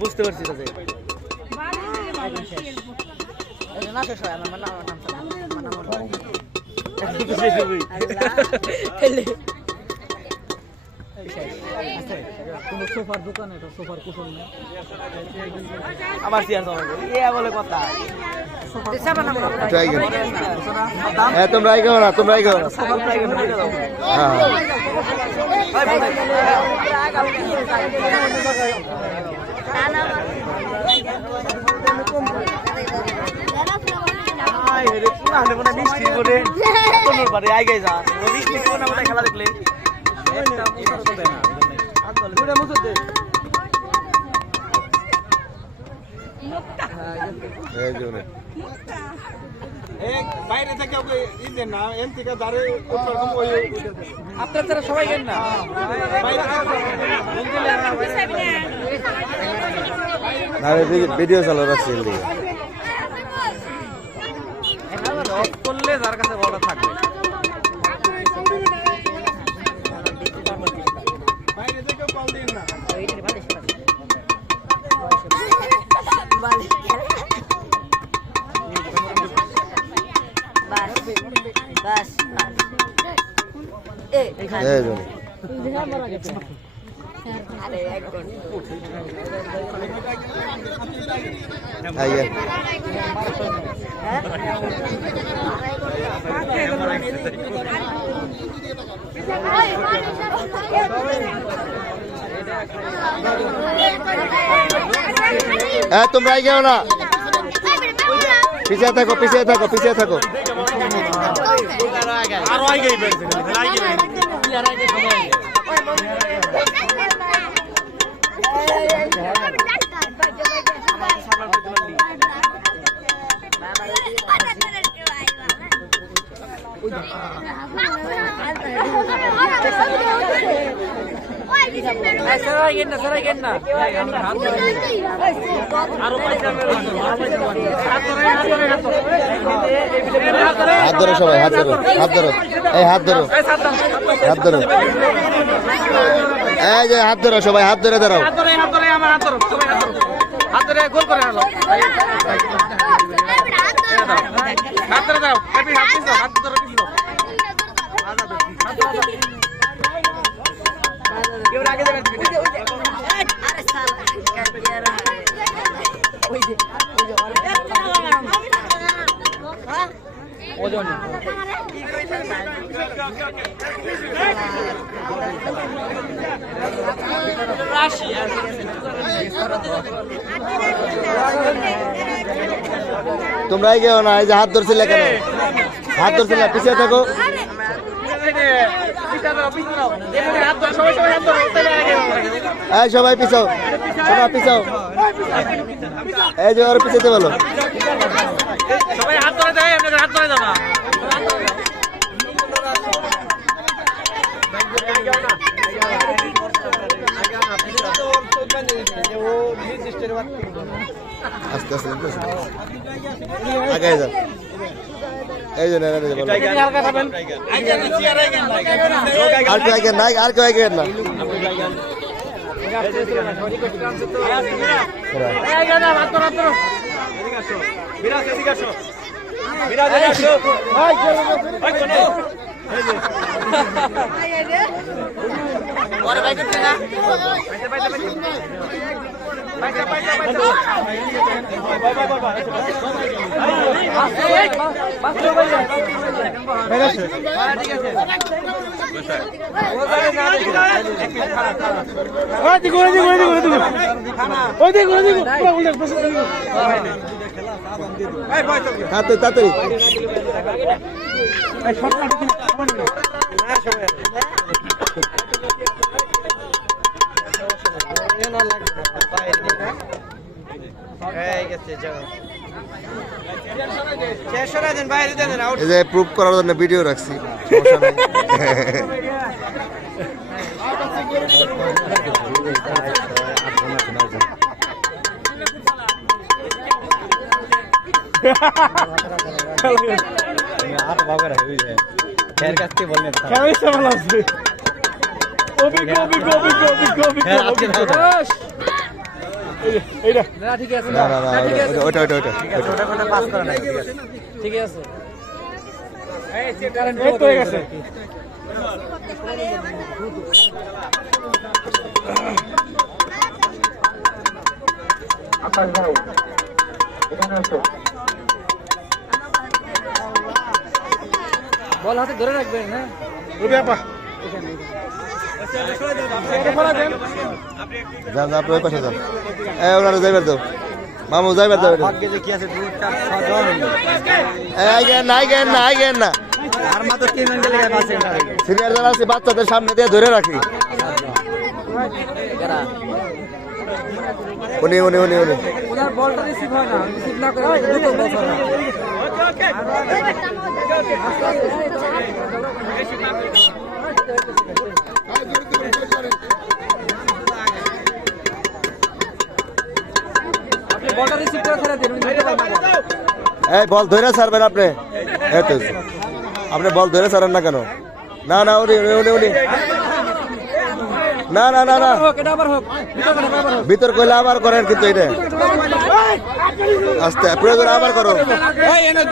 বুঝতে পারছি তো সোফার দোকান এটা সোফার কুশন নেই আবার চেয়ার বলে কথা তোমরা কেউ না তোমরা কেউ খেলা দেখলে বাইরে থেকে না এম থেকে দাঁড়ে আপনার তারা সবাই গেন না ভিডিও চালু রাখছি করলে যার কাছে বড় থাকবে বাইরে থেকে কল দিন না তোমরা কেউ না পিছিয়ে থাকো পিছিয়ে থাকো পিছিয়ে থাকো হাত ধরো সবাই হাত ধরো হাত ধরো এই হাত ধরো হাত ধরো এই যে হাত ধরো সবাই হাত ধরে দাঁড়াও তোমরাই কেউ না এই যে হাত ধরছিলে কেন হাত ধরছিলে পিছিয়ে থাকো এই সবাই পিছাও সবাই পিছাও এই যে ওর পিছাতে বলো সবাই হাত ধরে দেয় আপনাদের হাত ধরে দাও না আস্তে আস্তে আগে যাও এই যে আর কেউ আগে নাই আর কেউ আগে না তাড়াতাড়ি এই যে প্রুফ করার জন্য ভিডিও রাখছি সমস্যা এইটা না ঠিক আছে না না না ওইটা ওইটা ওইটা ওটা কোনো পাস করে না ঠিক আছে এই তো হয়ে গেছে বল হাতে ধরে রাখবেন হ্যাঁ রুবি আপা যান যান আপনি ওই পাশে যান ওনারা যাইবার দাও মামু যাইবার দাও ভাগ্যে যে কি আছে দুটা ছজন আইগেন না আইগেন না আইগেন না আর মাত্র 3 মিনিট লেগে আছে সিনিয়র যারা আছে বাচ্চাদের সামনে দিয়ে ধরে রাখি যারা উনি উনি উনি উনি ওনার বলটা রিসিভ হয় না রিসিভ না করে দুটো বল হয় না আপনি বলটা রিসিভ করে ছেড়ে দিন উনি নিতে পারবেন না এই বল ধরে ছাড়বেন আপনি এই তো আপনি বল ধরে ছাড়েন না কেন না না উনি উনি উনি উনি না না না না হোক এটা আবার হোক ভিতর করে আবার হোক ভিতর কইলে আবার করেন কিন্তু এটা আস্তে প্রয়োজন আবার করো এই এনে